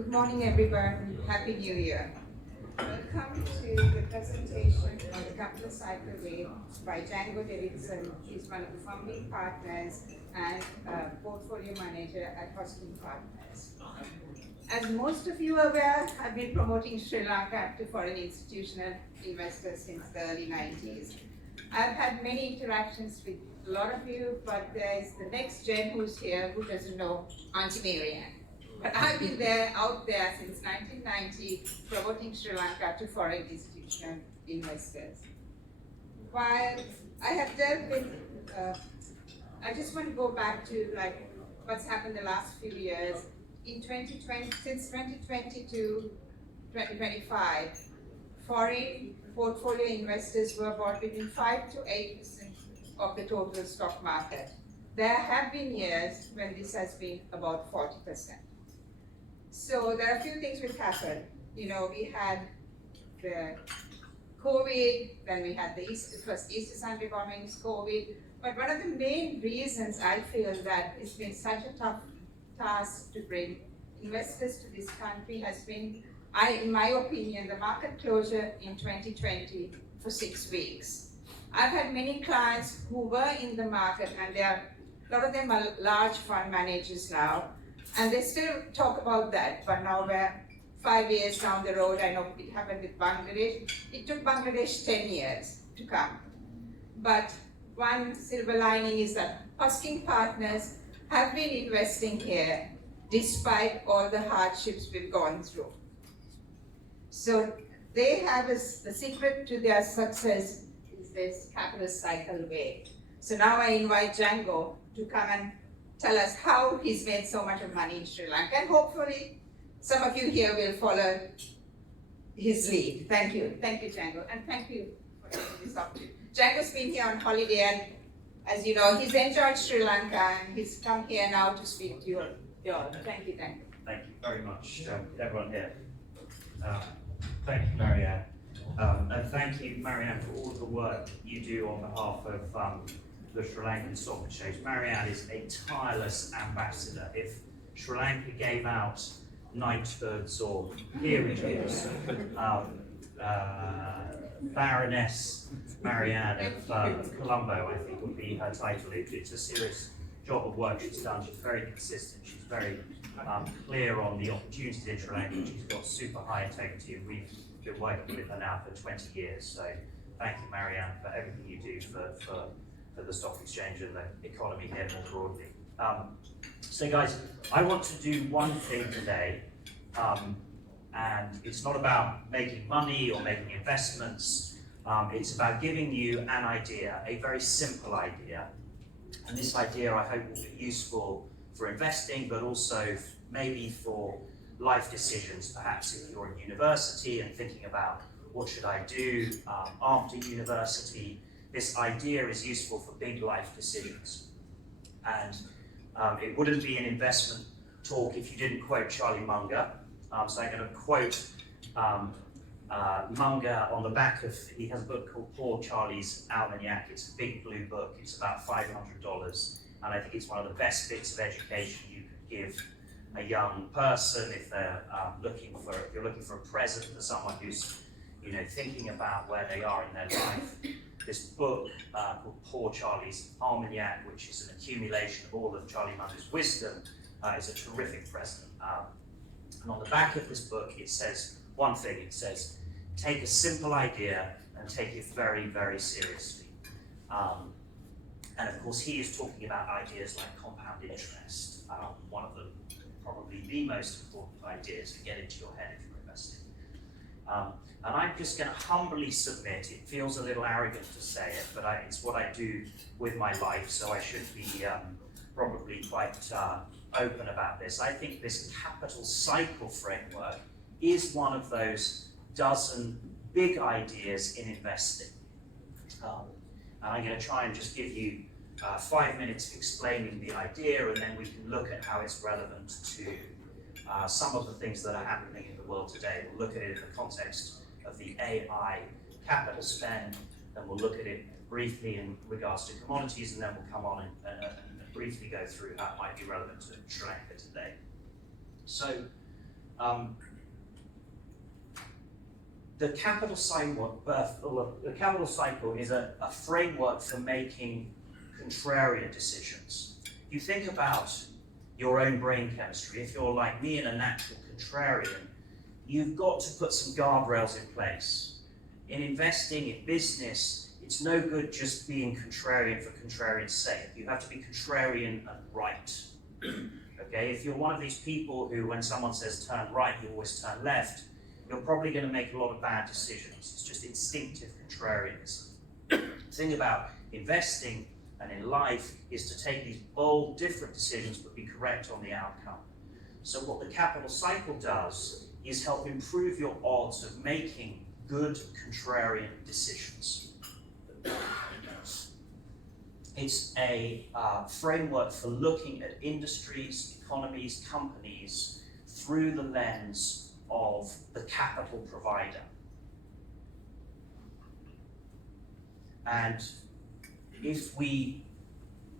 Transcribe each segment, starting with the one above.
Good morning, everyone. Happy New Year. Welcome to the presentation on the capital cycle wave by Django Davidson. He's one of the founding partners and portfolio manager at Hosking Partners. As most of you are aware, I've been promoting Sri Lanka to foreign institutional investors since the early 90s. I've had many interactions with a lot of you, but there's the next gen who's here who doesn't know Auntie Marianne. But I've been out there since 1990, promoting Sri Lanka to foreign institutional investors. While I have dealt with, I just want to go back to what's happened the last few years. In 2020, since 2020 to 2025, foreign portfolio investors were about between 5 to 8% of the total stock market. There have been years when this has been about 40%. So there are a few things which happened. We had the COVID, then we had the first Easter Sunday bombings, COVID. But one of the main reasons I feel that it's been such a tough task to bring investors to this country has been, in my opinion, the market closure in 2020 for 6 weeks. I've had many clients who were in the market, and a lot of them are large fund managers now, and they still talk about that, but now we're 5 years down the road. I know it happened with Bangladesh. It took Bangladesh 10 years to come. But one silver lining is that Hosking Partners have been investing here despite all the hardships we've gone through. So they have the secret to their success is this capital cycle way. So now I invite Django to come and tell us how he's made so much of money in Sri Lanka, and hopefully some of you here will follow his lead. Thank you, Django, and thank you for taking this opportunity. Django's been here on holiday, and as you know, he's enjoyed Sri Lanka, and he's come here now to speak to you all. Thank you, Django. Thank you very much, everyone here. Thank you, Marianne. And thank you, Marianne, for all the work you do on behalf of the Sri Lankan Stock Exchange. Marianne is a tireless ambassador. If Sri Lanka gave out knightshoods or peerages, Baroness Marianne of Colombo, I think, would be her title. It's a serious job of work she's done. She's very consistent. She's very clear on the opportunities in Sri Lanka. She's got super high integrity, and we've been working with her now for 20 years. So thank you, Marianne, for everything you do for the stock exchange and the economy here more broadly. So guys, I want to do one thing today, and it's not about making money or making investments. It's about giving you an idea, a very simple idea. And this idea, I hope, will be useful for investing, but also maybe for life decisions. Perhaps if you're in university and thinking about what should I do after university, this idea is useful for big life decisions. And it wouldn't be an investment talk if you didn't quote Charlie Munger. So I'm going to quote Munger on the back of, he has a book called Poor Charlie's Almanac. It's a big blue book. It's about $500. And I think it's one of the best bits of education you could give a young person if they're if you're looking for a present for someone who's thinking about where they are in their life. This book called Poor Charlie's Almanac, which is an accumulation of all of Charlie Munger's wisdom, is a terrific present. And on the back of this book, it says one thing. It says, take a simple idea and take it very, very seriously. And of course, he is talking about ideas like compound interest, one of the probably the most important ideas to get into your head if you're investing. And I'm just going to humbly submit, it feels a little arrogant to say it, but it's what I do with my life, so I should be probably quite open about this. I think this capital cycle framework is one of those dozen big ideas in investing. And I'm going to try and just give you 5 minutes of explaining the idea, and then we can look at how it's relevant to some of the things that are happening in the world today. We'll look at it in the context of the AI capital spend, and we'll look at it briefly in regards to commodities, and then we'll come on and briefly go through how it might be relevant to Sri Lanka today. So The capital cycle is a framework for making contrarian decisions. If you think about your own brain chemistry, if you're like me and a natural contrarian, you've got to put some guardrails in place. In investing, in business, it's no good just being contrarian for contrarian's sake. You have to be contrarian and right. Okay, if you're one of these people who, when someone says turn right, you always turn left, you're probably going to make a lot of bad decisions. It's just instinctive contrarianism. The thing about investing and in life is to take these bold, different decisions but be correct on the outcome. So what the capital cycle does is help improve your odds of making good contrarian decisions. It's a framework for looking at industries, economies, companies through the lens of the capital provider. And if we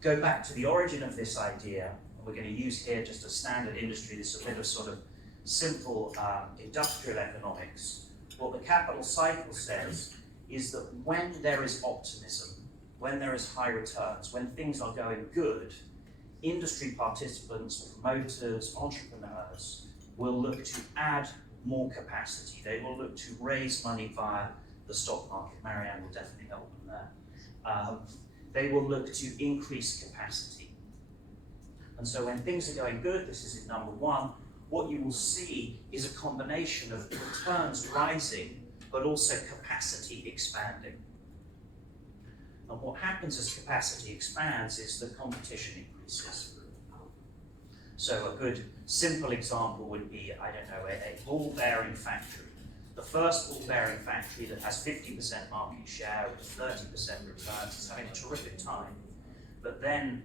go back to the origin of this idea, and we're going to use here just a standard industry, this is a bit of sort of simple industrial economics, what the capital cycle says is that when there is optimism, when there is high returns, when things are going good, industry participants, promoters, entrepreneurs will look to add more capacity. They will look to raise money via the stock market. Marianne will definitely help them there. They will look to increase capacity. And so when things are going good, this is in number one, what you will see is a combination of returns rising, but also capacity expanding. And what happens as capacity expands is the competition increases. So a good simple example would be, I don't know, a ball bearing factory. The first ball bearing factory that has 50% market share with 30% returns is having a terrific time. But then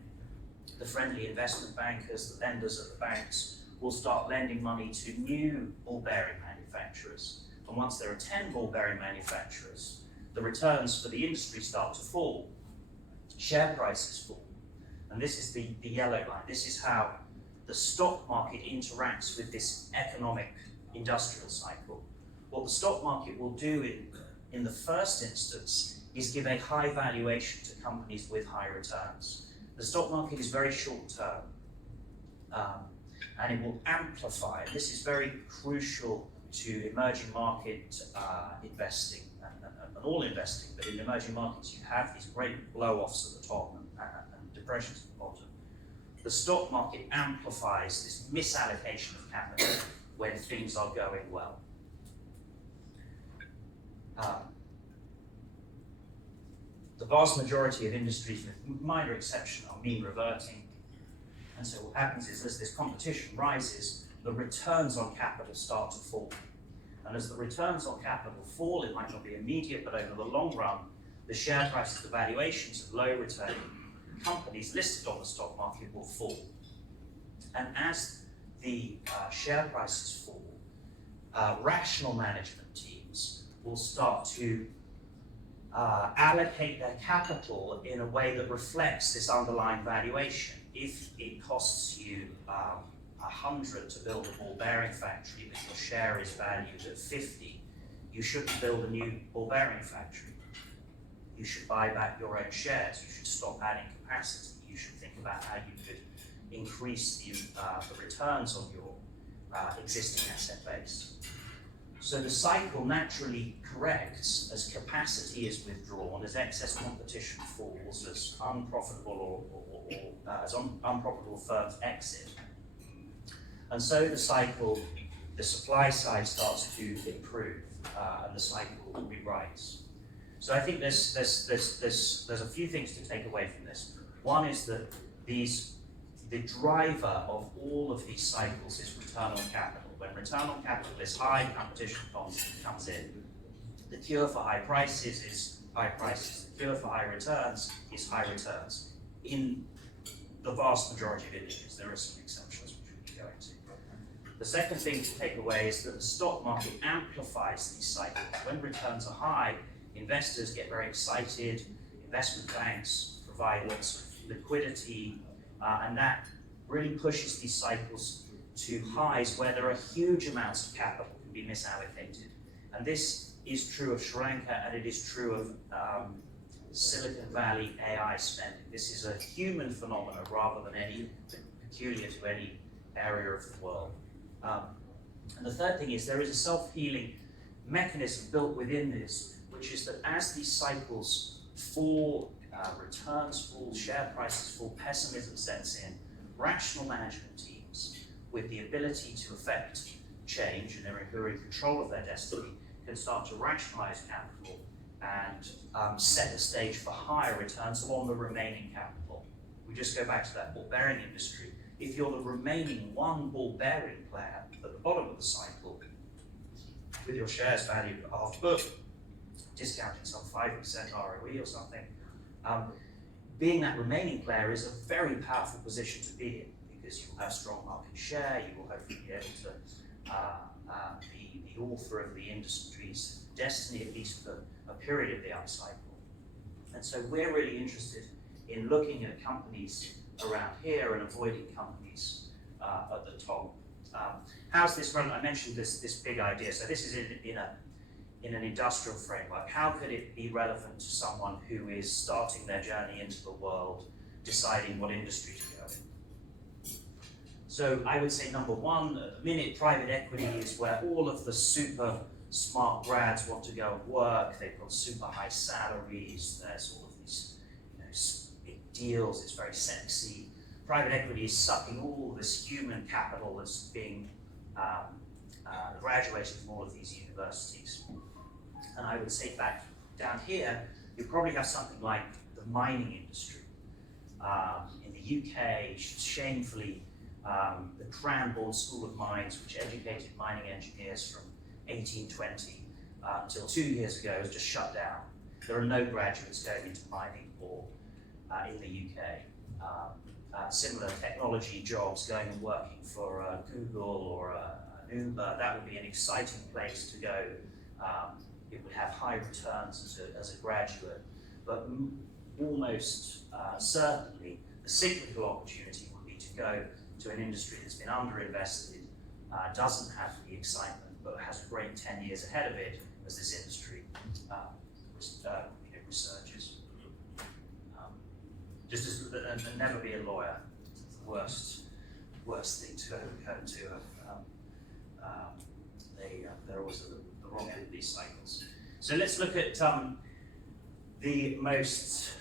the friendly investment bankers, the lenders at the banks, will start lending money to new ball bearing manufacturers. And once there are 10 ball bearing manufacturers, the returns for the industry start to fall. Share prices fall. And this is the yellow line. This is how the stock market interacts with this economic industrial cycle. What the stock market will do in the first instance is give a high valuation to companies with high returns. The stock market is very short term, and it will amplify. This is very crucial to emerging market investing and all investing, but in emerging markets you have these great blow-offs at the top and depressions at the bottom. The stock market amplifies this misallocation of capital when things are going well. The vast majority of industries, with minor exception, are mean reverting. And so what happens is as this competition rises, the returns on capital start to fall. And as the returns on capital fall, it might not be immediate, but over the long run, the share prices, the valuations of low returning companies listed on the stock market will fall. And as the share prices fall, rational management teams will start to allocate their capital in a way that reflects this underlying valuation. If it costs you 100 to build a ball bearing factory, but your share is valued at 50, you shouldn't build a new ball bearing factory. You should buy back your own shares. You should stop adding capacity. You should think about how you could increase the returns on your existing asset base. So the cycle naturally corrects as capacity is withdrawn, as excess competition falls, as unprofitable unprofitable firms exit. And so the cycle, the supply side starts to improve, and the cycle rewrites. So I think there's a few things to take away from this. One is that the driver of all of these cycles is return on capital. When return on capital is high, competition comes in. The cure for high prices is high prices. The cure for high returns is high returns. In the vast majority of industries, there are some exceptions which we can go into. The second thing to take away is that the stock market amplifies these cycles. When returns are high, investors get very excited, investment banks provide lots of liquidity, and that really pushes these cycles to highs where there are huge amounts of capital can be misallocated. And this is true of Sri Lanka, and it is true of Silicon Valley AI spending. This is a human phenomenon rather than any peculiar to any area of the world. And the third thing is there is a self-healing mechanism built within this, which is that as these cycles fall, returns fall, share prices fall, pessimism sets in, rational management teams with the ability to affect change and who are in control of their destiny can start to rationalize capital and set the stage for higher returns on the remaining capital. We just go back to that ball bearing industry. If you're the remaining one ball bearing player at the bottom of the cycle, with your shares valued at half book, discounting some 5% ROE or something, being that remaining player is a very powerful position to be in because you will have strong market share, you will hopefully be able to be the author of the industry's destiny, at least for a period of the upcycle. And so we're really interested in looking at companies around here and avoiding companies at the top. How's this run? I mentioned this big idea. So this is in an industrial framework. How could it be relevant to someone who is starting their journey into the world, deciding what industry to go in? So I would say number one, at the minute, private equity is where all of the super smart grads want to go and work. They've got super high salaries. There's all of these big deals. It's very sexy. Private equity is sucking all this human capital that's being graduated from all of these universities. And I would say back down here, you probably have something like the mining industry. In the UK, shamefully, the Cranbourne School of Mines, which educated mining engineers from 1820 until 2 years ago, has just shut down. There are no graduates going into mining or in the UK. Similar technology jobs going and working for Google or an Uber, that would be an exciting place to go. It would have high returns as a graduate, but almost certainly the cyclical opportunity would be to go to an industry that's been underinvested, doesn't have the excitement, but has a great 10 years ahead of it as this industry resurges. Just as and never be a lawyer, it's the worst thing to go to. They're always at the wrong end of these cycles. So let's look at the most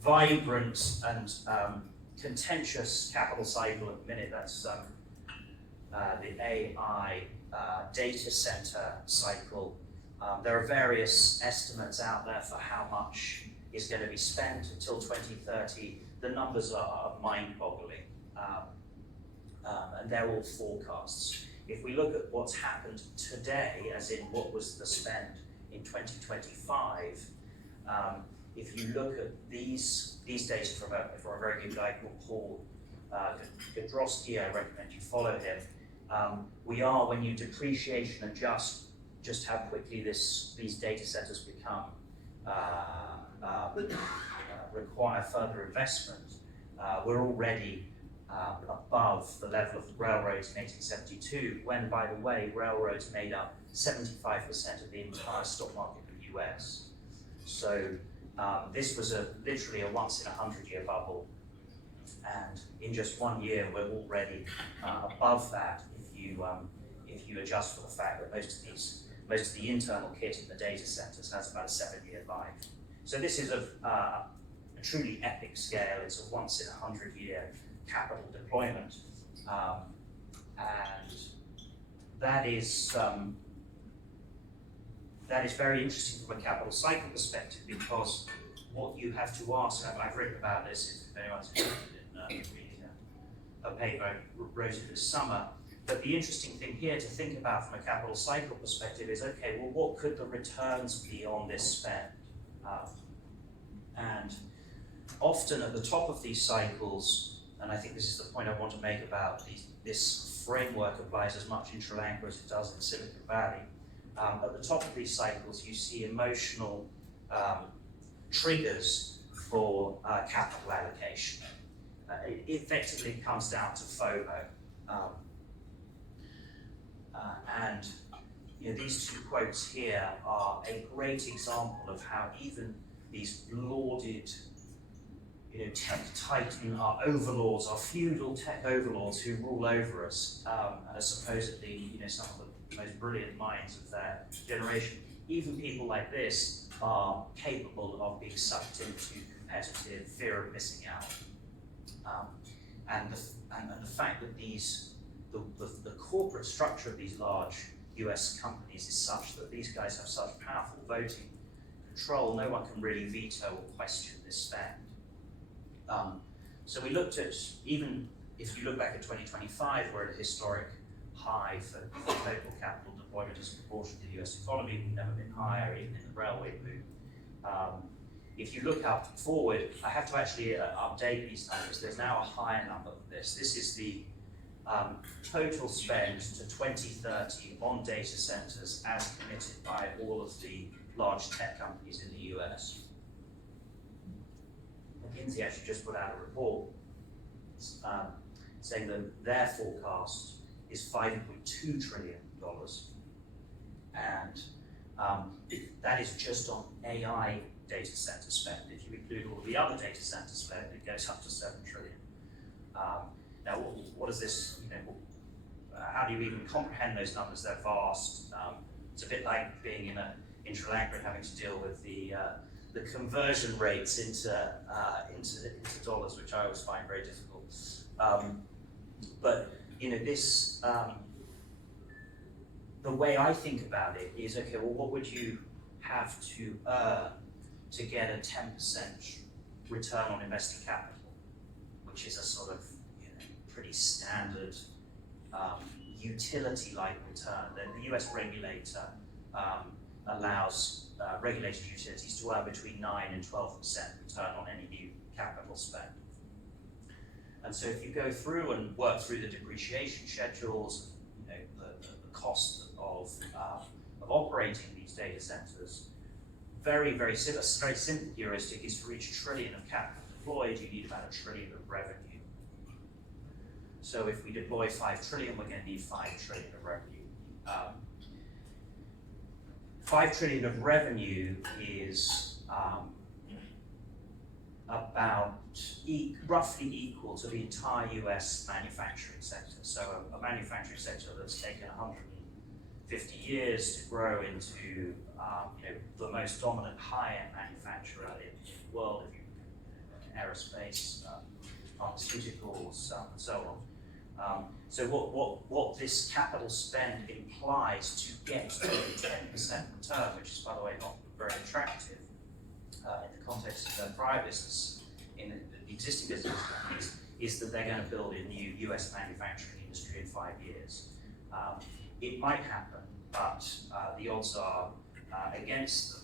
vibrant and contentious capital cycle at the minute. That's the AI data center cycle. There are various estimates out there for how much is going to be spent until 2030. The numbers are mind-boggling, and they're all forecasts. If we look at what's happened today, as in what was the spend in 2025, if you look at these data from a very good guy called Paul Gadrowski, I recommend you follow him. We are, when you depreciation adjust just how quickly these data centers become require further investment, we're already above the level of the railroads in 1872, when, by the way, railroads made up 75% of the entire stock market of the US. So this was literally a once-in-a-100-year bubble, and in just 1 year, we're already above that if you adjust for the fact that most of the internal kit in the data centers has about a 7-year life. So this is a truly epic scale. It's a once-in-a-100-year capital deployment, and that is very interesting from a capital cycle perspective, because what you have to ask, and I've written about this if anyone's interested in reading a paper I wrote it this summer. But the interesting thing here to think about from a capital cycle perspective is, okay, well, what could the returns be on this spend? And often at the top of these cycles, and I think this is the point I want to make about this framework applies as much in Sri Lanka as it does in Silicon Valley. At the top of these cycles, you see emotional triggers for capital allocation. it effectively comes down to FOMO. And these two quotes here are a great example of how even these lauded tech titan, our overlords, our feudal tech overlords who rule over us, and are supposedly some of the most brilliant minds of their generation, even people like this are capable of being sucked into competitive fear of missing out. And the fact that the corporate structure of these large US companies is such that these guys have such powerful voting control, no one can really veto or question this spend. So we looked at, even if you look back at 2025, we're at a historic high for total capital deployment as a proportion to the US economy. We've never been higher, even in the railway boom. If you look out forward, I have to actually update these numbers. There's now a higher number than this. This is the total spend to 2030 on data centers as committed by all of the large tech companies in the US. McKinsey actually just put out a report saying that their forecast is $5.2 trillion, and that is just on AI data center spend. If you include all the other data center spend, it goes up to 7 trillion. Now, what is this? How do you even comprehend those numbers? They're vast. It's a bit like being in Sri Lanka and having to deal with the conversion rates into dollars, which I always find very difficult. But this, the way I think about it is, okay, well, what would you have to earn to get a 10% return on invested capital, which is a sort of pretty standard utility-like return. The US regulator allows regulated utilities to earn between 9 and 12% return on any new capital spend. And so if you go through and work through the depreciation schedules, the cost of operating these data centers, very simple heuristic is for each trillion of capital deployed, you need about $1 trillion of revenue. So if we deploy 5 trillion, we're going to need 5 trillion of revenue. 5 trillion of revenue is about roughly equal to the entire US manufacturing sector. So a manufacturing sector that's taken 150 years to grow into the most dominant high-end manufacturer in the world, if you aerospace, pharmaceuticals, and so on. So what this capital spend implies to get to a 10% return, which is, by the way, not very attractive in the context of their prior business, in the existing business companies, is that they're going to build a new US manufacturing industry in 5 years. It might happen, but the odds are against them.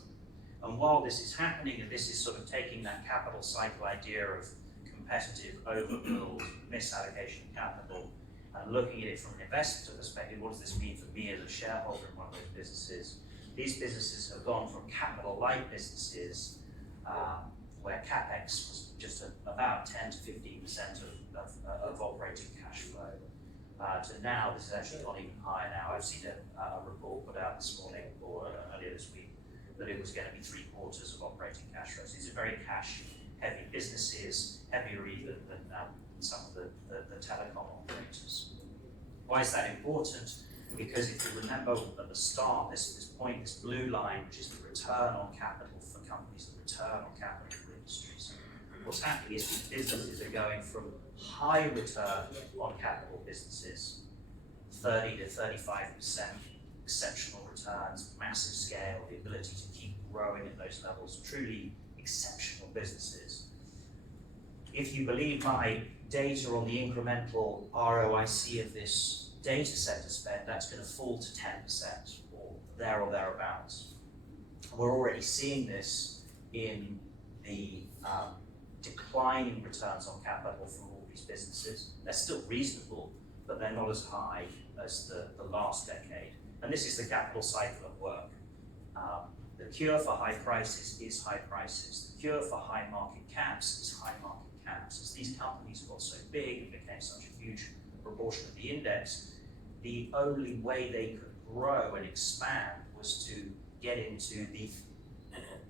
And while this is happening, and this is sort of taking that capital cycle idea of competitive overbuild, misallocation of capital, and looking at it from an investor perspective, what does this mean for me as a shareholder in one of those businesses? These businesses have gone from capital-light businesses, where CapEx was just about 10 to 15% of operating cash flow, to now this has actually gone even higher now. I've seen a report put out this morning or earlier this week that it was going to be 3/4 of operating cash flows. These are very cash-heavy businesses, heavier even than some of the telecom operators. Why is that important? Because if you remember at the start, this point, this blue line, which is the return on capital for companies, the return on capital for industries. What's happening is these businesses are going from high return on capital businesses, 30 to 35%, exceptional returns, massive scale, the ability to keep growing at those levels, truly exceptional businesses. If you believe my data on the incremental ROIC of this data center spend, that's going to fall to 10% or thereabouts. We're already seeing this in the declining returns on capital from all these businesses. They're still reasonable, but they're not as high as the last decade. And this is the capital cycle at work. The cure for high prices is high prices. The cure for high market caps is high market caps. As these companies got so big and became such a huge proportion of the index, the only way they could grow and expand was to get into the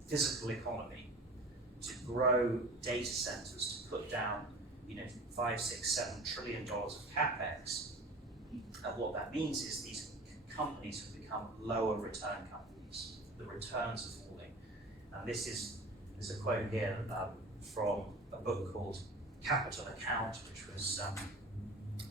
physical economy, to grow data centers, to put down, 5, 6, $7 trillion of capex. And what that means is these companies have become lower return companies. The returns are falling. And there's a quote here from a book called Capital Account, which was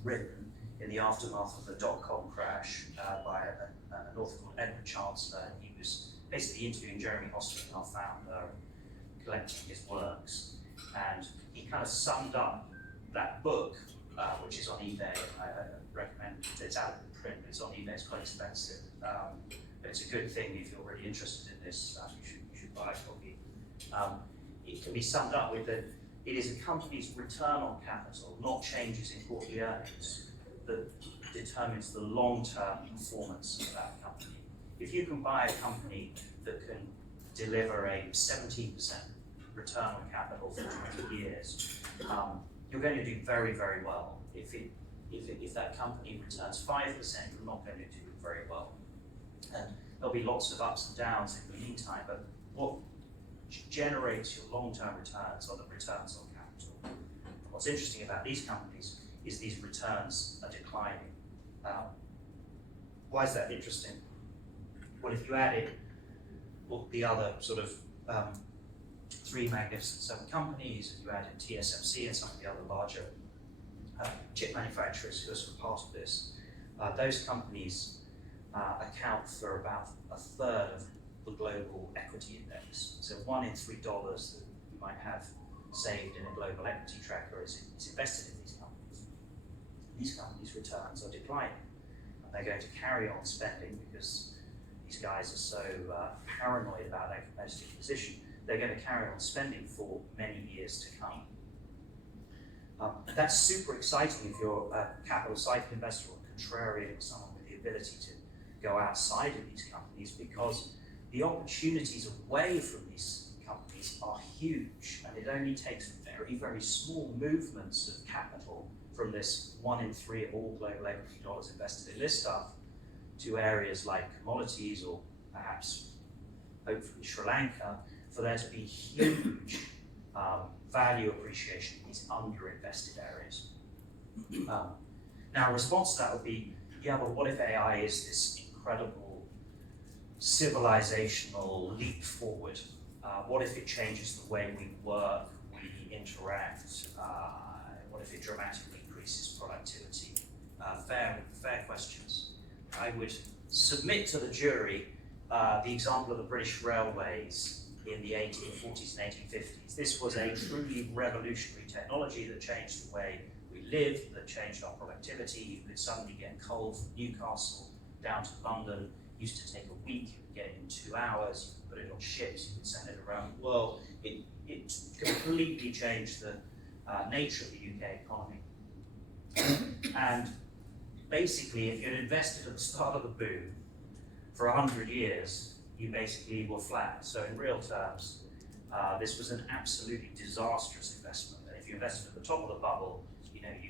written in the aftermath of the dot-com crash by an author called Edward Chancellor. And he was basically interviewing Jeremy Hoskins, our founder, and collecting his works. And he kind of summed up that book, which is on eBay. I recommend it. It's out of print, but it's on eBay. It's quite expensive. But it's a good thing if you're really interested in this. You should buy a copy. It can be summed up with that it is a company's return on capital, not changes in quarterly earnings, that determines the long-term performance of that company. If you can buy a company that can deliver a 17% return on capital for 20 years, you're going to do very, very well. If that company returns 5%, you're not going to do very well. And there'll be lots of ups and downs in the meantime, but what generates your long-term returns are the returns on capital. What's interesting about these companies is these returns are declining. Why is that interesting? Well, if you added the other sort of 3 Magnificent 7 companies, if you added TSMC and some of the other larger chip manufacturers who are sort of part of this, those companies account for about a third of the global equity index. So $1 in $3 that you might have saved in a global equity tracker is invested in these companies. These companies' returns are declining, and they're going to carry on spending because these guys are so paranoid about their competitive position. They're going to carry on spending for many years to come. And that's super exciting if you're a capital cycle investor or a contrarian or someone with the ability to go outside of these companies, because the opportunities away from these companies are huge, and it only takes very, very small movements of capital from this 1 in 3 of all global equity dollars invested in this stuff to areas like commodities or perhaps, hopefully, Sri Lanka, for there to be huge value appreciation in these underinvested areas. Now, a response to that would be, yeah, but what if AI is this incredible civilizational leap forward? What if it changes the way we work, we interact? What if it dramatically increases productivity? Fair questions. I would submit to the jury the example of the British Railways in the 1840s and 1850s. This was a truly revolutionary technology that changed the way we lived, that changed our productivity. You could suddenly get coal from Newcastle down to London. It used to take a week, you could get it in 2 hours, you could put it on ships, you could send it around the world. It completely changed the nature of the UK economy. And basically, if you'd invested at the start of the boom for 100 years, you basically were flat. So in real terms, this was an absolutely disastrous investment. And if you invested at the top of the bubble, you didn't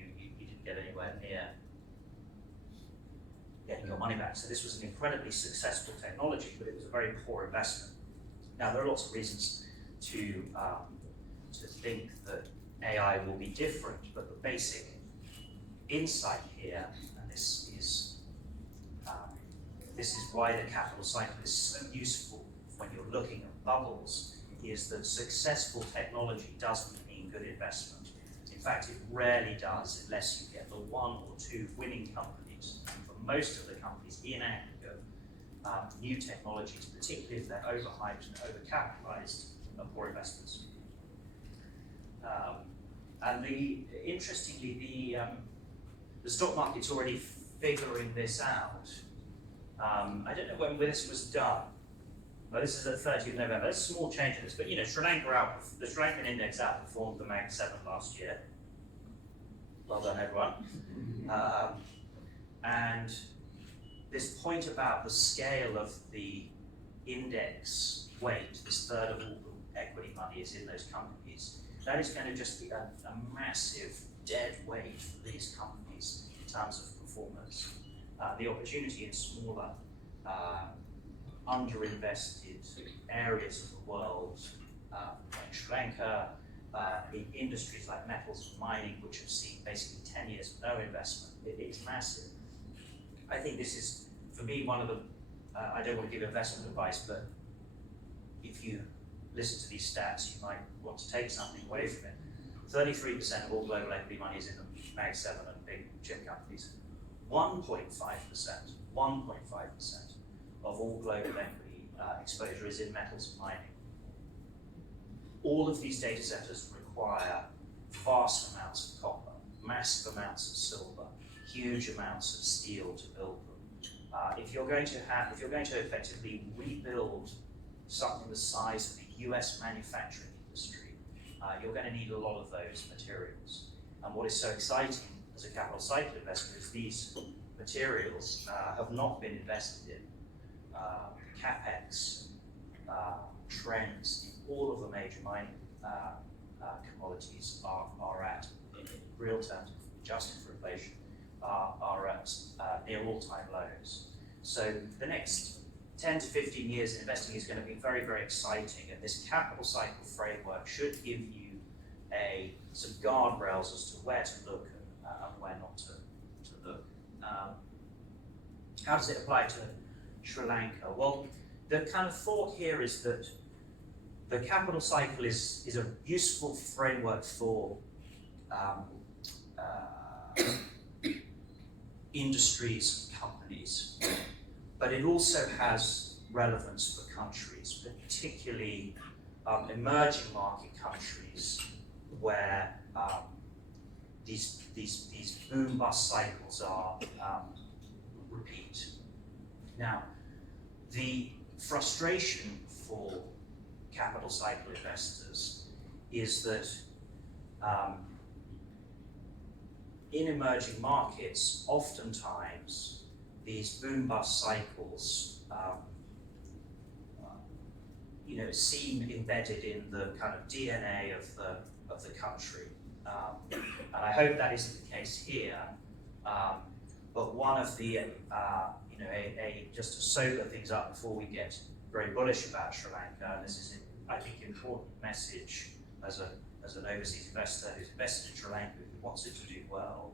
get anywhere near getting your money back. So this was an incredibly successful technology, but it was a very poor investment. Now, there are lots of reasons to think that AI will be different, but the basic insight here, and this is why the capital cycle is so useful when you're looking at bubbles, is that successful technology doesn't mean good investment. In fact, it rarely does unless you get the 1 or 2 winning companies. And for most of the companies in aggregate, new technologies, particularly if they're overhyped and overcapitalized, are poor investments. And interestingly, the stock market's already figuring this out. I don't know when this was done. Well, this is the 30th of November. There's a small change in this, but the Sri Lankan index outperformed the Mag 7 last year. Well done, everyone. And this point about the scale of the index weight, this third of all the equity money is in those companies, that is going to just be a massive dead weight for these companies in terms of performance. The opportunity in smaller, underinvested areas of the world, like Sri Lanka, in industries like metals and mining, which have seen basically 10 years of no investment, it's massive. I think this is, for me, one of the, I don't want to give investment advice, but if you listen to these stats, you might want to take something away from it. 33% of all global equity money is in the Mag 7 and big chip companies. 1.5% of all global equity exposure is in metals and mining. All of these data centers require vast amounts of copper, massive amounts of silver, huge amounts of steel to build them. If you're going to effectively rebuild something the size of the US manufacturing industry, you're going to need a lot of those materials. And what is so exciting as a capital cycle investor is these materials have not been invested in. CapEx trends in all of the major mining commodities are at, in real terms, adjusted for inflation, are at near all-time lows. So the next 10 to 15 years in investing is going to be very, very exciting, and this capital cycle framework should give you some guardrails as to where to look and where not to look. How does it apply to Sri Lanka? Well, the kind of thought here is that the capital cycle is a useful framework for industries and companies, but it also has relevance for countries, particularly emerging market countries where these boom-bust cycles are repeat. Now, the frustration for capital cycle investors is that in emerging markets, oftentimes these boom-bust cycles seem embedded in the kind of DNA of the country. And I hope that isn't the case here. But one of the, just to sober things up before we get very bullish about Sri Lanka, and this is, I think, an important message as an overseas investor who's invested in Sri Lanka who wants it to do well,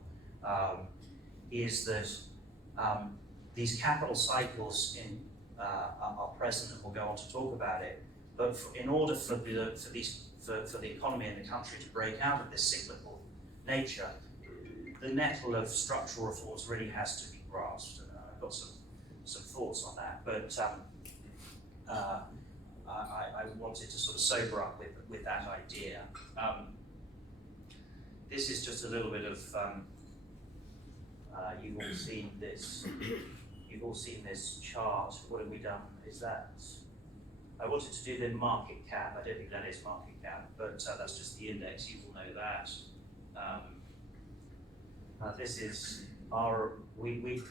is that these capital cycles are present, and we'll go on to talk about it. But in order for the economy and the country to break out of this cyclical nature, the nettle of structural reforms really has to be grasped. And I've got some thoughts on that, but I wanted to sort of sober up with that idea. This is just a little bit of, you've all seen this. You've all seen this chart. What have we done? Is that, I wanted to do the market cap. I don't think that is market cap, but that's just the index. You will know that. This is our, we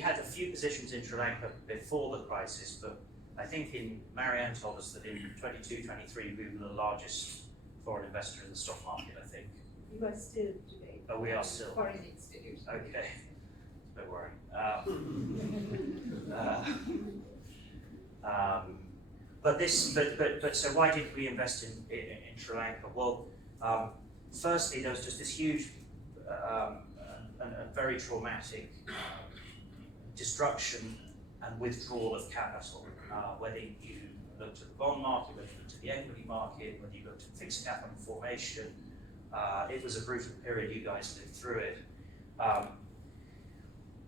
had a few positions in Sri Lanka before the crisis, but I think Marianne told us that in 22, 23, we were the largest foreign investor in the stock market, I think. You are still today. Oh, we are still. Foreign institution. Okay, don't worry. But so why did we invest in Sri Lanka? Well, firstly, there was just this huge and very traumatic destruction and withdrawal of capital. Whether you looked at the bond market, whether you looked at the equity market, whether you looked at fixed capital formation, it was a brutal period. You guys lived through it.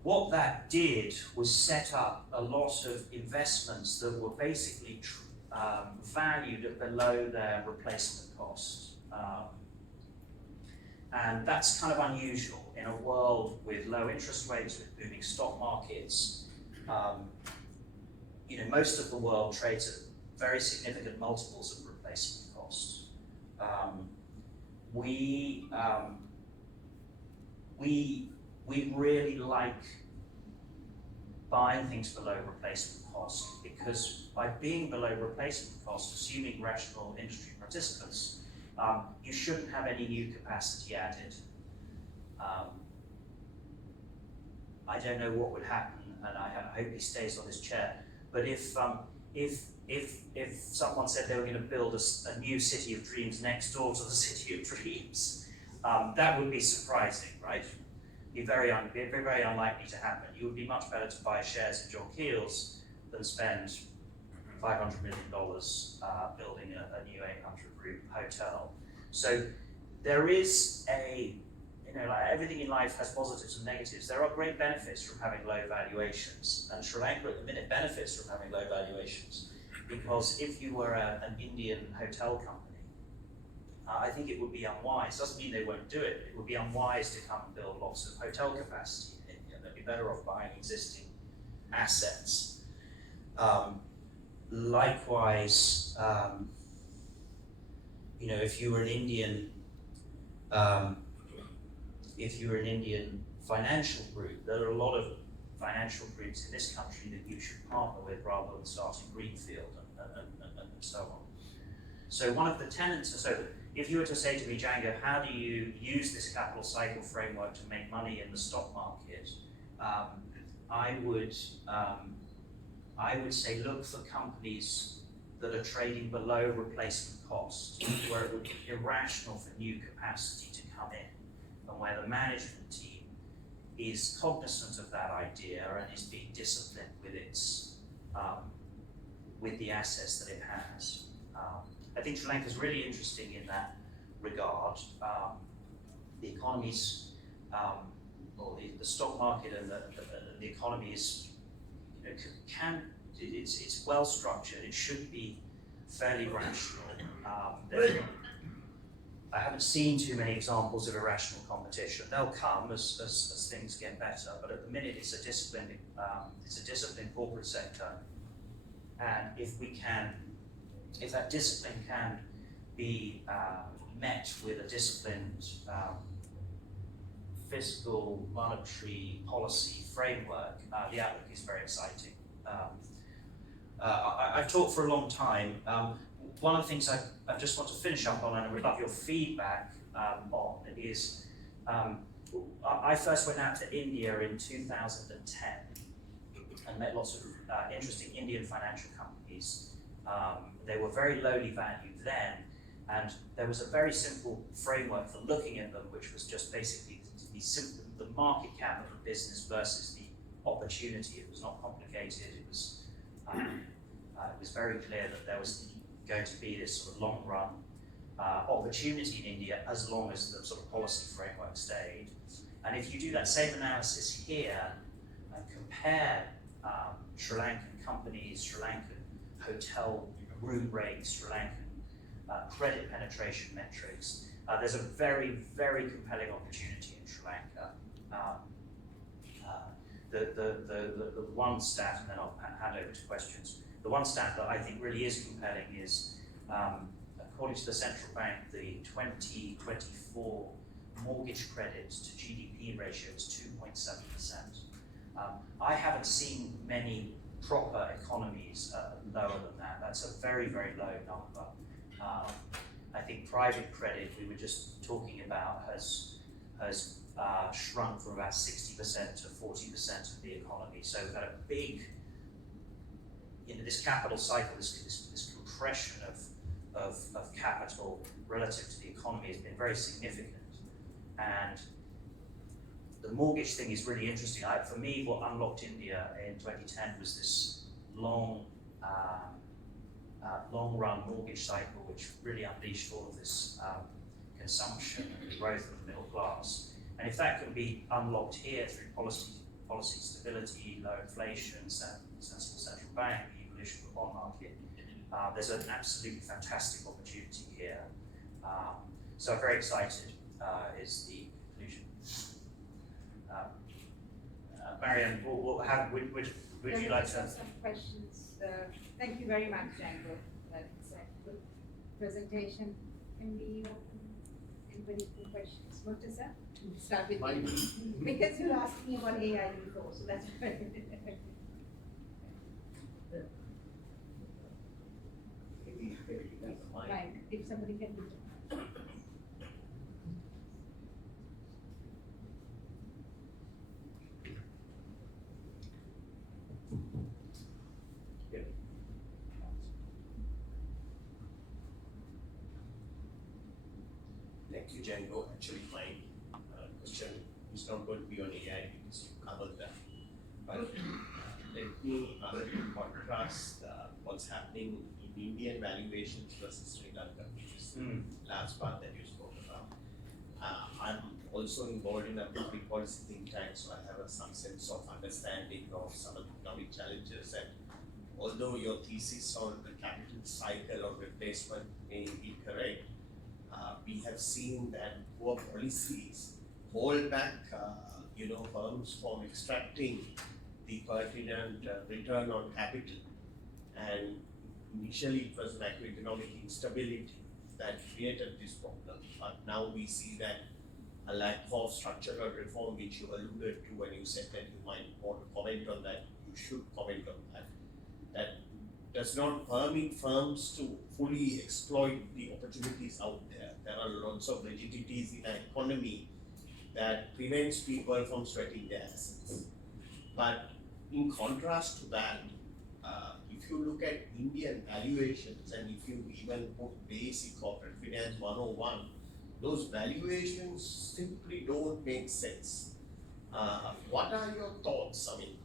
What that did was set up a lot of investments that were basically valued at below their replacement cost. And that's kind of unusual in a world with low interest rates, with booming stock markets. Most of the world trades at very significant multiples of replacement cost. We really like buying things below replacement cost, because by being below replacement cost, assuming rational industry participants, You shouldn't have any new capacity added. I don't know what would happen, and I hope he stays on his chair. But if someone said they were going to build a new city of dreams next door to the city of dreams, that would be surprising, right? Be very unlikely to happen. You would be much better to buy shares in John Keel's than spend $500 million building a new 800-room hotel. So there is like everything in life has positives and negatives. There are great benefits from having low valuations, and Sri Lanka at the minute benefits from having low valuations, because if you were an Indian hotel company, I think it would be unwise. Doesn't mean they won't do it, but it would be unwise to come and build lots of hotel capacity in India. They'd be better off buying existing assets. Likewise, if you were an Indian financial group, there are a lot of financial groups in this country that you should partner with rather than starting greenfield and so on. So one of the tenets, so if you were to say to me, Django, how do you use this capital cycle framework to make money in the stock market? I would say look for companies that are trading below replacement cost, where it would be irrational for new capacity to come in, and where the management team is cognizant of that idea and is being disciplined with its with the assets that it has. I think Sri Lanka is really interesting in that regard. The economies, or the stock market and the economy is, it's well structured. It should be fairly rational. I haven't seen too many examples of irrational competition. They'll come as things get better, but at the minute it's a disciplined corporate sector. And if that discipline can be met with a disciplined fiscal monetary policy framework, the outlook is very exciting. I've talked for a long time. One of the things I just want to finish up on, and I would love your feedback on, is I first went out to India in 2010 and met lots of interesting Indian financial companies. They were very lowly valued then, and there was a very simple framework for looking at them, which was just basically the market cap of the business versus the opportunity. It was not complicated. It was very clear that there was going to be this sort of long run opportunity in India as long as the sort of policy framework stayed. And if you do that same analysis here and compare Sri Lankan companies, Sri Lankan hotel room rates, Sri Lankan credit penetration metrics, there's a very, very compelling opportunity in Sri Lanka. The one stat, and then I'll hand over to questions. The one stat that I think really is compelling is, according to the central bank, the 2024 mortgage credit to GDP ratio is 2.7%. I haven't seen many proper economies lower than that. That's a very, very low number. I think private credit, we were just talking about, has shrunk from about 60% to 40% of the economy. So we've had a big, this capital cycle, this compression of capital relative to the economy has been very significant. And the mortgage thing is really interesting. For me, what unlocked India in 2010 was this long run mortgage cycle, which really unleashed all of this consumption and growth of the middle class. And if that can be unlocked here through policy stability, low inflation, sensible central bank, the evolution of the bond market, there's an absolutely fantastic opportunity here. So I'm very excited, is the conclusion. Marianne, would you like to? Some questions. Thank you very much, Django. That's a good presentation. Can we open anybody for questions? Murtaza? Start with you. Because you're asking about AI before, so that's right. Mike, if somebody can do that. Thank you, Django. Actually, my question is not going to be on AI because you covered that. But let me contrast what's happening in Indian valuations versus Sri Lanka, which is the last part that you spoke about. I'm also involved in a public policy think tank, so I have some sense of understanding of some of the economic challenges. And although your thesis on the capital cycle of replacement may be correct, we have seen that poor policies hold back, firms from extracting the pertinent return on capital. And initially, it was macroeconomic instability that created this problem. But now we see that a lack of structural reform, which you alluded to when you said that you might want to comment on that, you should comment on that. That does not permit firms to fully exploit the opportunities out there. There are lots of rigidities in an economy that prevents people from sweating their assets. But in contrast to that, if you look at Indian valuations and if you even put basic corporate finance 101, those valuations simply don't make sense. What are your thoughts? I mean,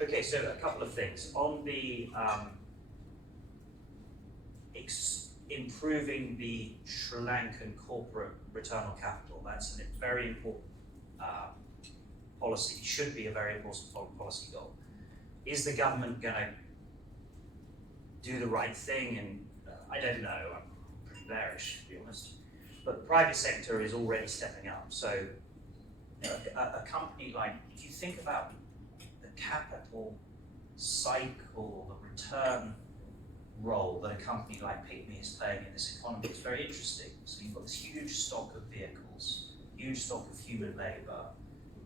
okay, so a couple of things. On the improving the Sri Lankan corporate return on capital, that's a very important policy, should be a very important policy goal. Is the government going to do the right thing? And I don't know, I'm pretty bearish to be honest. But the private sector is already stepping up. So a company like, if you think about the capital cycle, the return role that a company like Pygmy is playing in this economy, is very interesting. So you've got this huge stock of vehicles, huge stock of human labor,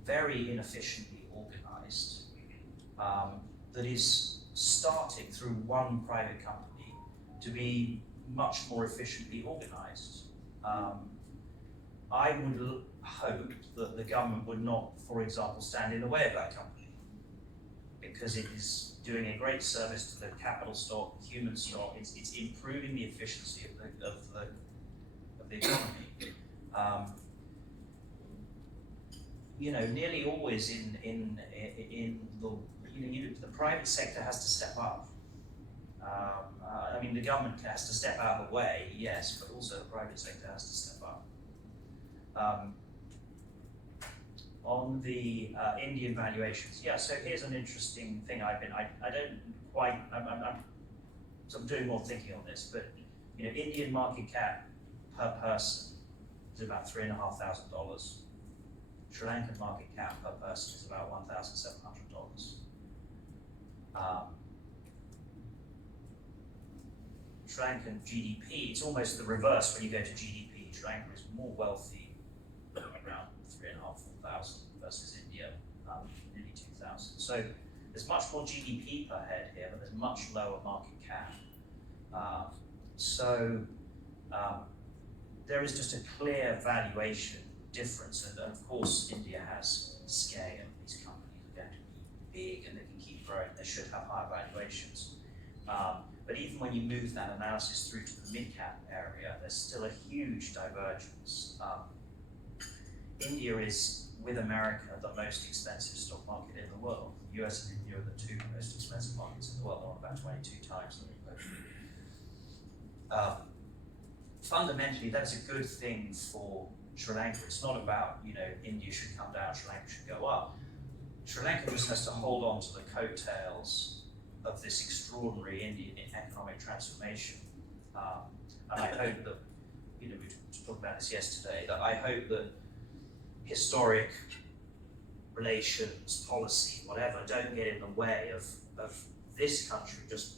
very inefficiently organized, that is starting through one private company to be much more efficiently organized. I would hope that the government would not, for example, stand in the way of that company, because it is doing a great service to the capital stock, human stock. It's improving the efficiency of the economy. Nearly always in the private sector has to step up. The government has to step out of the way, yes, but also the private sector has to step up. On the Indian valuations, yeah. So here's an interesting thing. I'm doing more thinking on this, but Indian market cap per person is about $3,500. Sri Lankan market cap per person is about $1,700. Sri Lankan GDP, it's almost the reverse when you go to GDP. Sri Lanka is more wealthy, around 3,500, 4,000 versus India, nearly 2,000. So there's much more GDP per head here, but there's much lower market cap. There is just a clear valuation difference, and of course India has scale. These companies are going to be big and they can keep growing. They should have higher valuations. But even when you move that analysis through to the mid-cap area, there's still a huge divergence. India is, with America, the most expensive stock market in the world. The US and India are the two most expensive markets in the world, on about 22 times the inflation. Fundamentally, that's a good thing for Sri Lanka. It's not about, India should come down, Sri Lanka should go up. Sri Lanka just has to hold on to the coattails of this extraordinary Indian economic transformation. And I hope that, we talked about this yesterday, that I hope that historic relations, policy, whatever, don't get in the way of this country just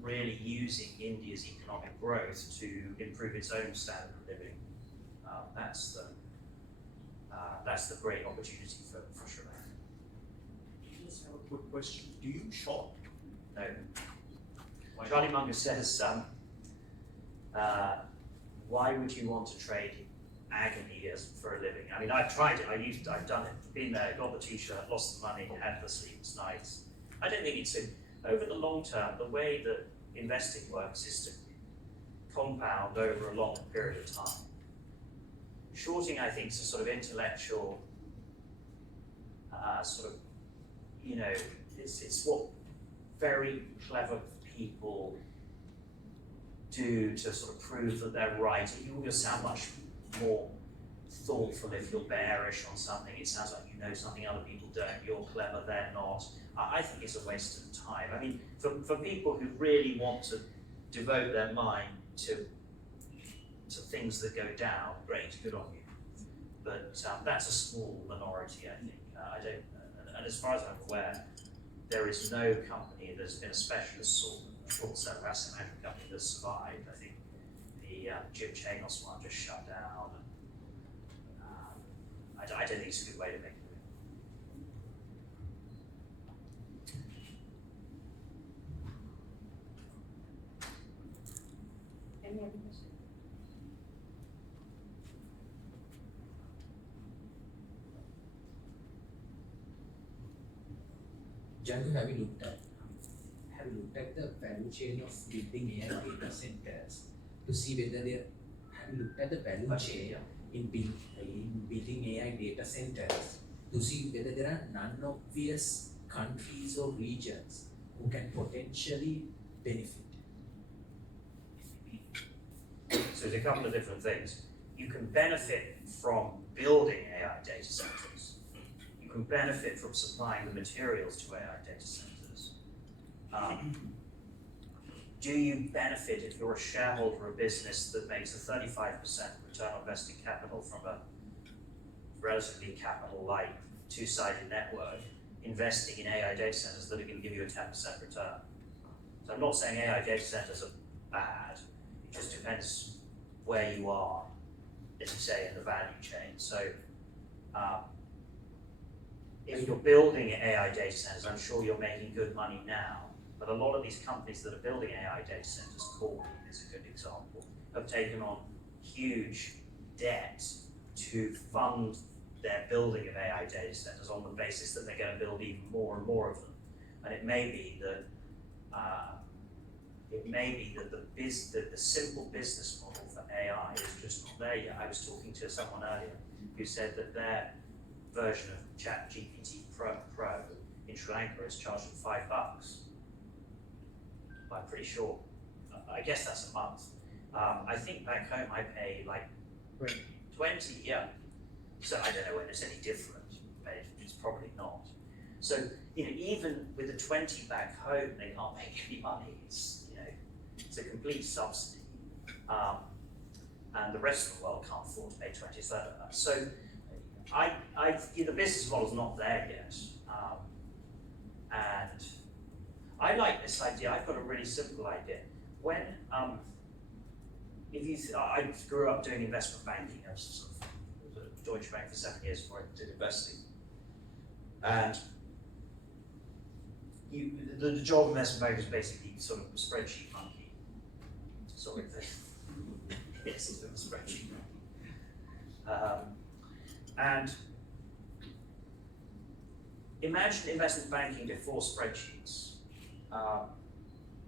really using India's economic growth to improve its own standard of living. That's the great opportunity for Sri Lanka. I just have a quick question. Do you short? No. Charlie Munger says, why would you want to trade agony for a living? I've tried it, I've done it, been there, got the t-shirt, lost the money, had the sleepless nights. I don't think over the long term, the way that investing works is to compound over a long period of time. Shorting, I think, is a sort of intellectual, it's what very clever people do to sort of prove that they're right. You'll sound much more thoughtful if you're bearish on something. It sounds like you know something other people don't. You're clever, they're not. I think it's a waste of time. I mean, for people who really want to devote their mind to things that go down, great, good on you. But that's a small minority, I think. I don't, and as far as I'm aware, there is no company that's been a specialist short seller asset management company that's survived. I think the Jim Chanos one just shut down. And, I don't think it's a good way to make it. Any other questions? Django, have you looked at the value chain of building AI data centers to see whether have you looked at the value chain in building AI data centers to see whether there are non-obvious countries or regions who can potentially benefit? So there's a couple of different things. You can benefit from building AI data centers. You can benefit from supplying the materials to AI data centers. Do you benefit if you're a shareholder of a business that makes a 35% return on invested capital from a relatively capital-light two-sided network, investing in AI data centers that are going to give you a 10% return? So I'm not saying AI data centers are bad. It just depends where you are, as you say, in the value chain. So if you're building AI data centers, I'm sure you're making good money now. But a lot of these companies that are building AI data centers, Corby is a good example, have taken on huge debt to fund their building of AI data centers on the basis that they're going to build even more and more of them. And it may be that the simple business model for AI is just not there yet. I was talking to someone earlier who said that their version of ChatGPT Pro in Sri Lanka is charging $5. I'm pretty sure. I guess that's a month. I think back home I pay like 20, yeah. So I don't know whether it's any different, but it's probably not. So even with the 20 back home, they can't make any money. It's it's a complete subsidy, and the rest of the world can't afford to pay 20. So the business model's not there yet, and I like this idea. I've got a really simple idea. When I grew up doing investment banking. I was at Deutsche Bank for 7 years before I did investing, and the job of investment bank is basically sort of a spreadsheet monkey. Sort of thing. Yes, it's a spreadsheet monkey. And imagine investment banking before spreadsheets.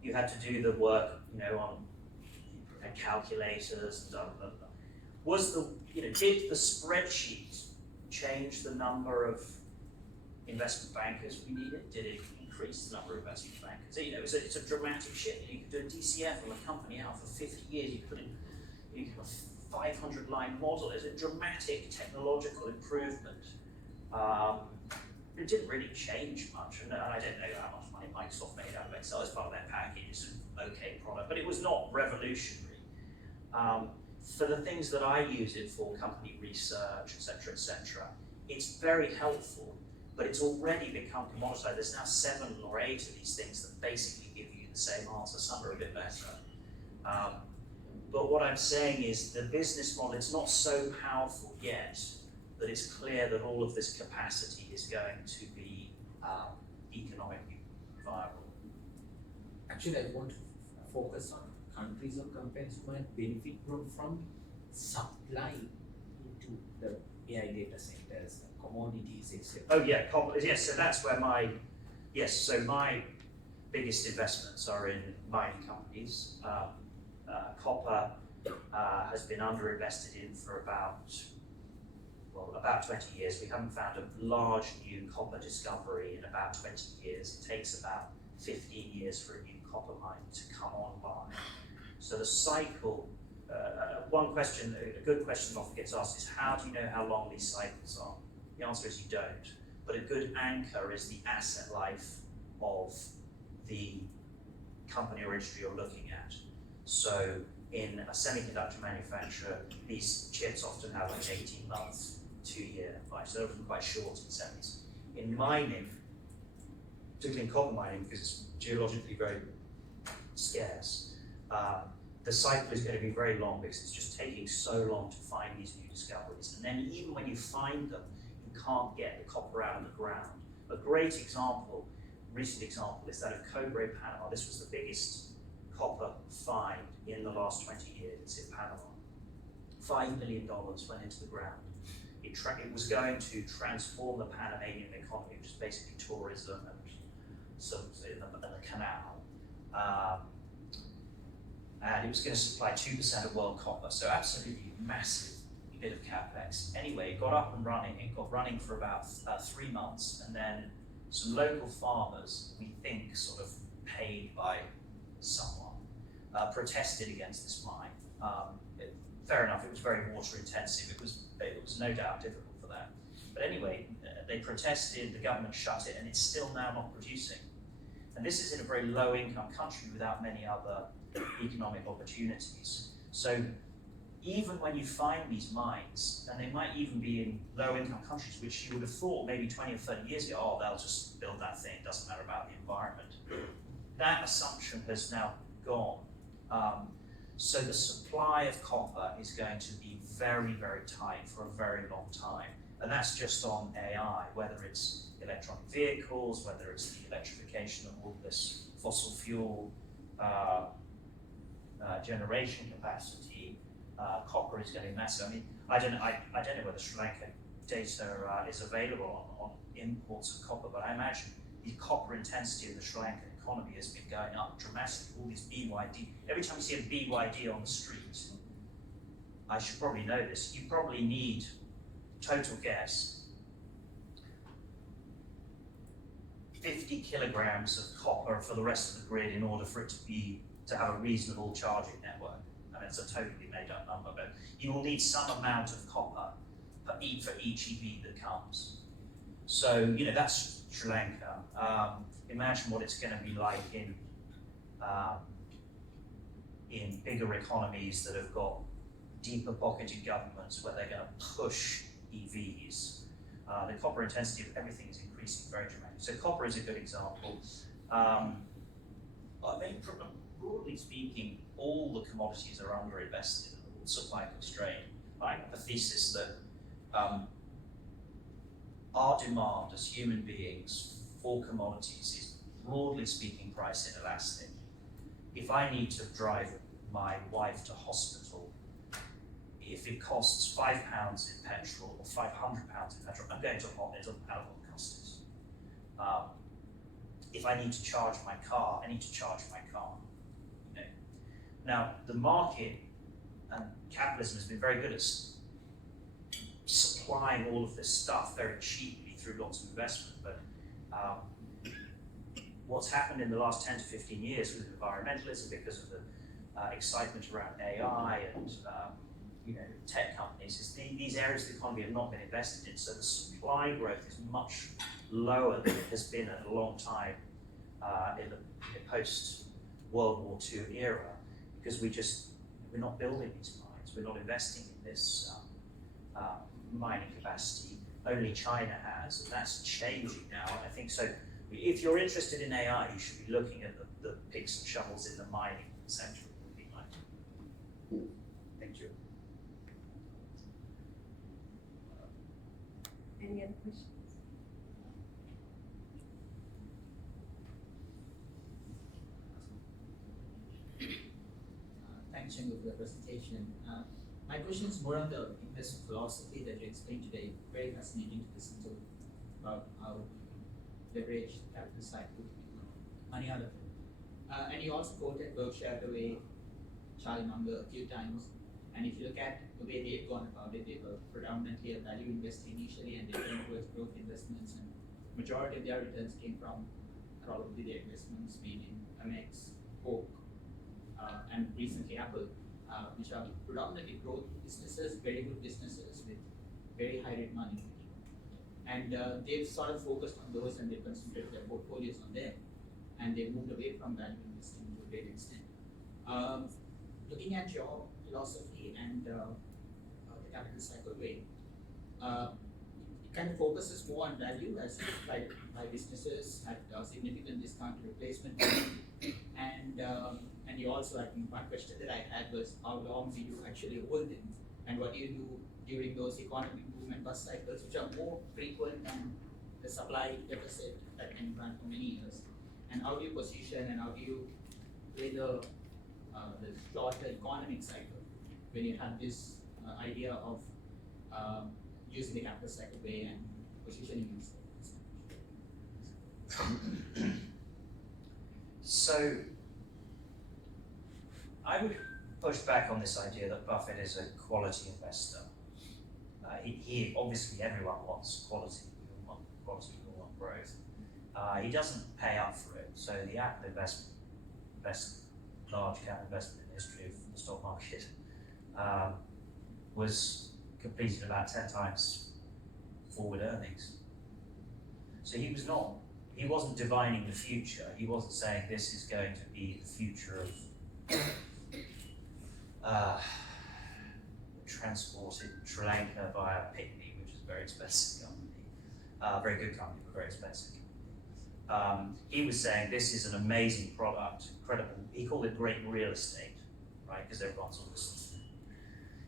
You had to do the work, on calculators and blah, blah, blah. Did the spreadsheet change the number of investment bankers we needed? Did it increase the number of investment bankers? It's a dramatic shift. You could do a DCF on a company out for 50 years. You could a 500-line model. It's a dramatic technological improvement. It didn't really change much, and I don't know how much money Microsoft made out of Excel as part of their package. It's an okay product, but it was not revolutionary. For the things that I use it for, company research, etc., it's very helpful, but it's already become commoditized. There's now 7 or 8 of these things that basically give you the same answer. Some are a bit better. But what I'm saying is the business model, it's not so powerful yet that it's clear that all of this capacity is going to be economically viable. Actually, I want to focus on countries or companies who might benefit from supply into the AI data centers, commodities, etc. Oh yeah, yes. So that's where my biggest investments are in mining companies. Copper has been underinvested in for about 20 years. We haven't found a large new copper discovery in about 20 years. It takes about 15 years for a new copper mine to come online. So the cycle, one question, a good question that often gets asked is, how do you know how long these cycles are? The answer is you don't. But a good anchor is the asset life of the company or industry you're looking at. So in a semiconductor manufacturer, these chips often have like 18 months, 2 year life, so they're often quite short in sense. In mining, particularly in copper mining, because it's geologically very scarce, the cycle is going to be very long because it's just taking so long to find these new discoveries. And then even when you find them, you can't get the copper out of the ground. A great example, recent example, is that of Cobre Panama. This was the biggest copper find in the last 20 years. It's in Panama. $5 million went into the ground. It was going to transform the Panamanian economy, which is basically tourism and the canal. And it was going to supply 2% of world copper, so absolutely massive bit of capex. Anyway, it got up and running. It got running for about 3 months, and then some local farmers, we think sort of paid by someone, protested against this mine. Fair enough, it was very water intensive. It was no doubt difficult for that. But anyway, they protested, the government shut it, and it's still now not producing. And this is in a very low income country without many other economic opportunities. So even when you find these mines, and they might even be in low income countries, which you would have thought maybe 20 or 30 years ago, oh, they'll just build that thing, doesn't matter about the environment. That assumption has now gone. So the supply of copper is going to be very, very tight for a very long time. And that's just on AI, whether it's electronic vehicles, whether it's the electrification of all this fossil fuel generation capacity. Copper is going to be massive. I mean, I don't know whether Sri Lanka data is available on imports of copper, but I imagine the copper intensity of the Sri Lankan economy has been going up dramatically. All these BYD, every time you see a BYD on the street, I should probably know this, you probably need, total guess, 50 kilograms of copper for the rest of the grid in order for it to have a reasonable charging network. And it's a totally made up number, but you will need some amount of copper for each EV that comes. So, that's Sri Lanka. Imagine what it's going to be like in bigger economies that have got deeper pocketed governments where they're going to push EVs. The copper intensity of everything is increasing very dramatically. So copper is a good example. I think broadly speaking, all the commodities are underinvested and all supply constrained. I have a thesis that our demand as human beings for commodities is broadly speaking price inelastic. If I need to drive my wife to hospital, if it costs £5 in petrol or £500 in petrol, I'm going to a hot, it doesn't matter what the cost is. If I need to charge my car, I need to charge my car. Now, the market and capitalism has been very good at supplying all of this stuff very cheaply through lots of investment, but what's happened in the last 10 to 15 years with environmentalism, because of the excitement around AI and tech companies, is these areas of the economy have not been invested in, so the supply growth is much lower than it has been in a long time in the post-World War II era, because we're not building these mines, we're not investing in this mining capacity. Only China has, and that's changing now. And I think so. If you're interested in AI, you should be looking at the picks and shovels in the mining sector. Would be my. Thank you. Any other questions? Thanks, Django, for the presentation. My question is more on the investment philosophy that you explained today. Very fascinating to listen to about how leverage capital cycle, money out of it. And you also quoted Berkshire Hathaway, Charlie Munger a few times. And if you look at the way they've gone about it, they were predominantly a value investor initially, and they turned towards growth investments. And majority of their returns came from probably their investments being in Amex, Coke, and recently Apple, which are predominantly growth businesses, very good businesses with very high rate money. And they've sort of focused on those, and they've concentrated their portfolios on them, and they've moved away from value investing to a great extent. Looking at your philosophy and the capital cycle way, it kind of focuses more on value as by businesses at a significant discount to replacement value. And you also, I think one question that I had was, how long do you actually hold them, and what do you do during those economic boom and bust cycles, which are more frequent than the supply deficit that can run for many years? And how do you position, and how do you play the shorter economic cycle when you have this idea of using the capital cycle way and positioning yourself? So I would push back on this idea that Buffett is a quality investor. He obviously, everyone wants quality. We all want quality, we all want growth. He doesn't pay up for it. So the Apple investment, best large cap investment in the history of the stock market, was completed about 10 times forward earnings. So he wasn't divining the future. He wasn't saying this is going to be the future of transported Sri Lanka via Pitney, which is a very expensive company, very good company, but very expensive company. He was saying this is an amazing product, incredible. He called it great real estate, right? Because everyone's always,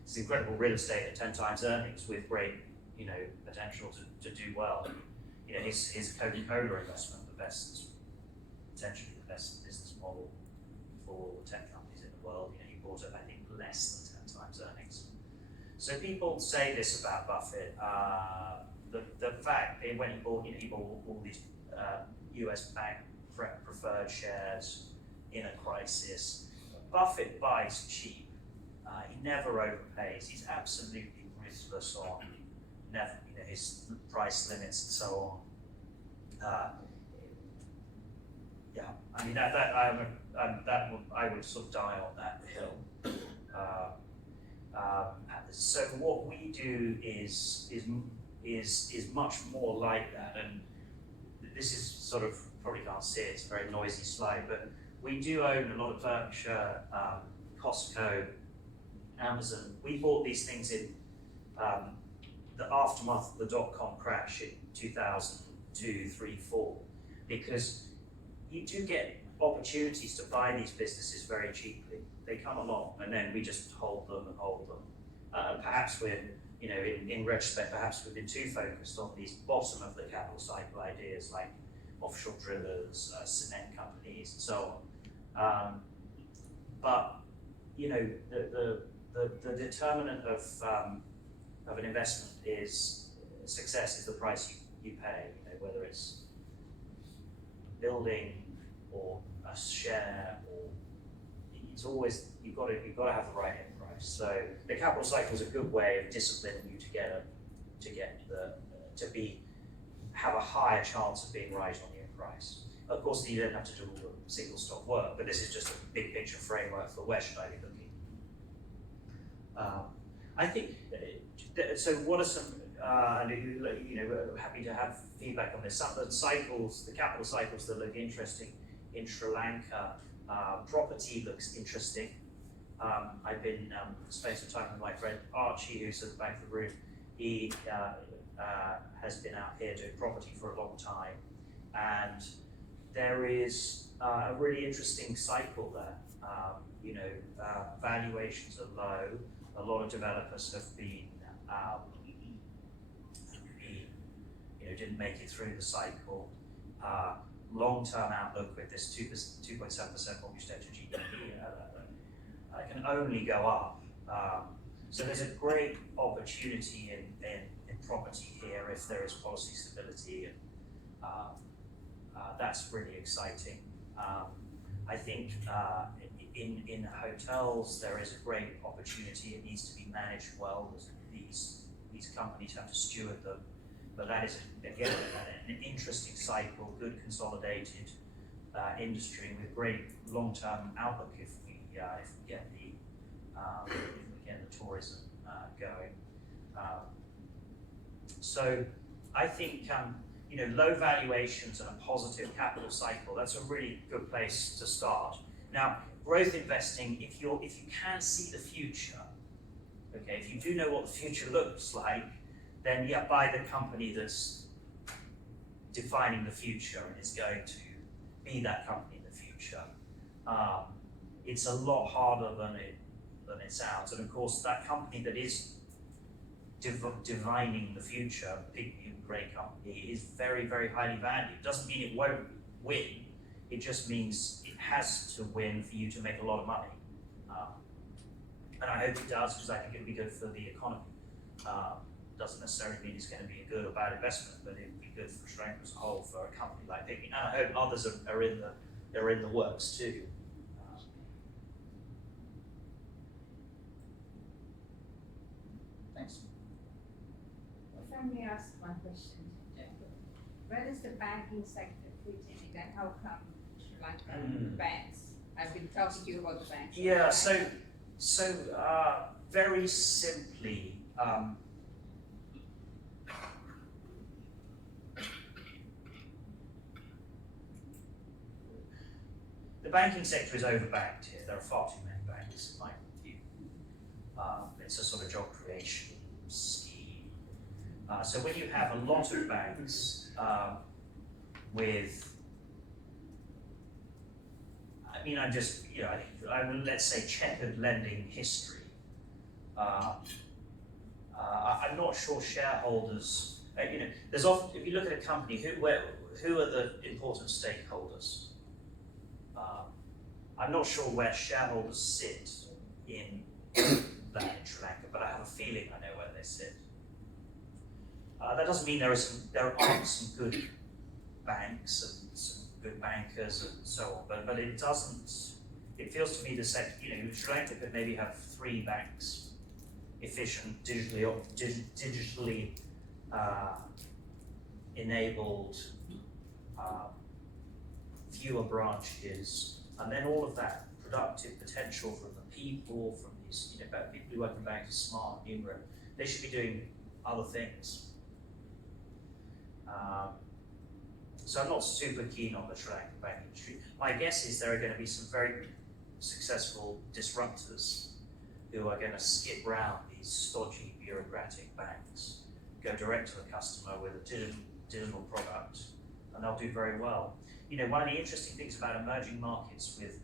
it's incredible real estate at 10 times earnings with great, potential to do well. His Coca-Cola investment, potentially the best business model for tech companies in the world. He bought it, I think, less than 10 times earnings. So people say this about Buffett. The fact that when he bought all these U.S. bank preferred shares in a crisis. Buffett buys cheap. He never overpays. He's absolutely ruthless on his price limits and so on. I mean I would sort of die on that hill. So what we do is much more like that, and this is sort of, probably can't see it, it's a very noisy slide, but we do own a lot of Berkshire, Costco, Amazon. We bought these things in the aftermath of the dot-com crash in 2002, 3, 4, because you do get opportunities to buy these businesses very cheaply. They come along, and then we just hold them. Perhaps we're, in retrospect, perhaps we've been too focused on these bottom of the capital cycle ideas like offshore drillers, cement companies, and so on. But the determinant of an investment is success is the price you pay. Whether it's building or a share, or it's always you've got to have the right end price. So the capital cycle is a good way of disciplining you have a higher chance of being right on the end price. Of course, you don't have to do all the single stock work, but this is just a big picture framework for where should I be looking. I think so. What are some? Happy to have feedback on this. Some of the cycles, the capital cycles that look interesting in Sri Lanka. Property looks interesting. I've been spent some time with my friend Archie, who's at the back of the room. He has been out here doing property for a long time, and there is a really interesting cycle there. Valuations are low. A lot of developers have been, didn't make it through the cycle. Long-term outlook with this 2.7% mortgage debt to GDP can only go up. So there's a great opportunity in property here if there is policy stability, and that's really exciting. I think in hotels, there is a great opportunity. It needs to be managed well. These companies have to steward them. But that is, again, an interesting cycle, good consolidated industry with great long-term outlook if we get the tourism going. So I think low valuations and a positive capital cycle, that's a really good place to start. Now, growth investing, if you can see the future, okay, if you do know what the future looks like, then buy the company that's defining the future and is going to be that company in the future. It's a lot harder than it sounds, and of course that company that is divining the future, big new great company, is very, very highly valued. Doesn't mean it won't win, it just means it has to win for you to make a lot of money. And I hope it does, because I think it'll be good for the economy. Doesn't necessarily mean it's going to be a good or bad investment, but it'd be good for Sri Lanka as a whole for a company like Piggy. And I hope others are in the works too. Thanks. If I may ask one question, Django. Where does the banking sector fit in it, and how come Sri Lankan banks? I've been talking to you about the banks. Yeah, so very simply, the banking sector is overbanked here. There are far too many banks, in my view. It's a sort of job creation scheme. So when you have a lot of banks with, let's say checkered lending history, I'm not sure shareholders, there's often, if you look at a company, who are the important stakeholders? I'm not sure where shareholders sit in that in Sri Lanka, but I have a feeling I know where they sit. That doesn't mean there aren't some good banks and some good bankers and so on, but it doesn't. It feels to me Sri Lanka could maybe have 3 banks, efficient, digitally enabled, fewer branches. And then all of that productive potential from the people, from these, people who work in banks are smart, numerate, they should be doing other things. So I'm not super keen on the Sri Lankan banking industry. My guess is there are going to be some very successful disruptors who are going to skip round these stodgy bureaucratic banks, go direct to the customer with a digital product, and they'll do very well. One of the interesting things about emerging markets with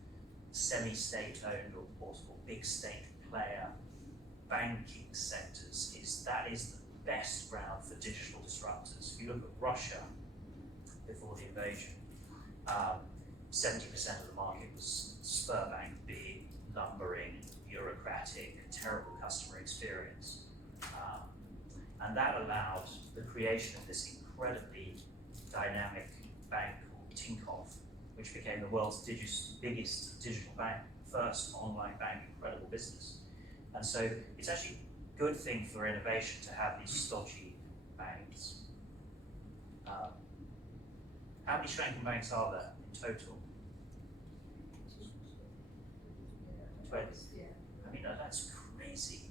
semi-state owned or big state player banking sectors is that is the best ground for digital disruptors. If you look at Russia before the invasion, 70% of the market was Sberbank, big, lumbering, bureaucratic, terrible customer experience. And that allowed the creation of this incredibly dynamic bank called Tinkoff, which became the world's biggest digital bank, first online bank, incredible business. And so it's actually a good thing for innovation to have these stodgy banks. How many Sri Lankan banks are there in total? 20. That's crazy.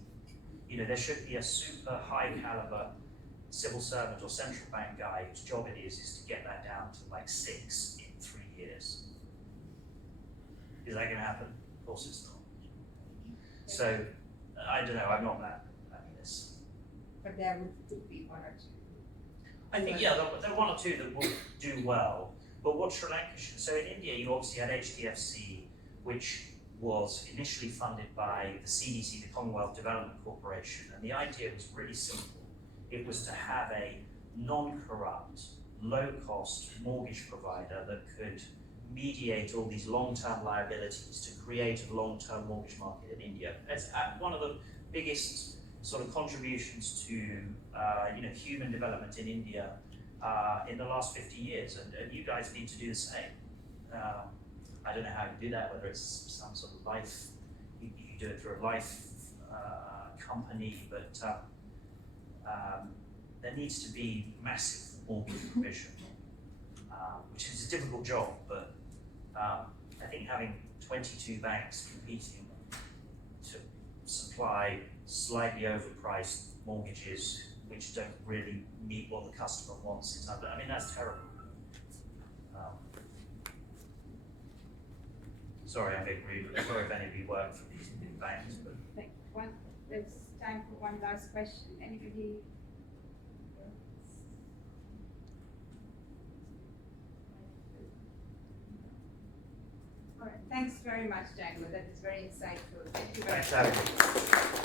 There should be a super high caliber civil servant or central bank guy whose job it is to get that down to like 6 in 3 years. Is that going to happen? Of course it's not. So, I don't know, I'm not that in this. But there would be 1 or 2. I think, there are 1 or 2 that will do well. But what Sri Lanka should, so in India you obviously had HDFC, which was initially funded by the CDC, the Commonwealth Development Corporation, and the idea was really simple. It was to have a non-corrupt, low-cost mortgage provider that could mediate all these long-term liabilities to create a long-term mortgage market in India. It's one of the biggest sort of contributions to human development in India in the last 50 years, and you guys need to do the same. I don't know how you do that, whether it's some sort of life, you do it through a life company, but there needs to be massive mortgage provision, which is a difficult job, but I think having 22 banks competing to supply slightly overpriced mortgages which don't really meet what the customer wants is I mean, that's terrible. Sorry, I'm being rude. Sorry if any of you work for these big banks, but There's time for one last question. Anybody? All right. Thanks very much, Django. That is very insightful. Thank you very thanks much. for having me.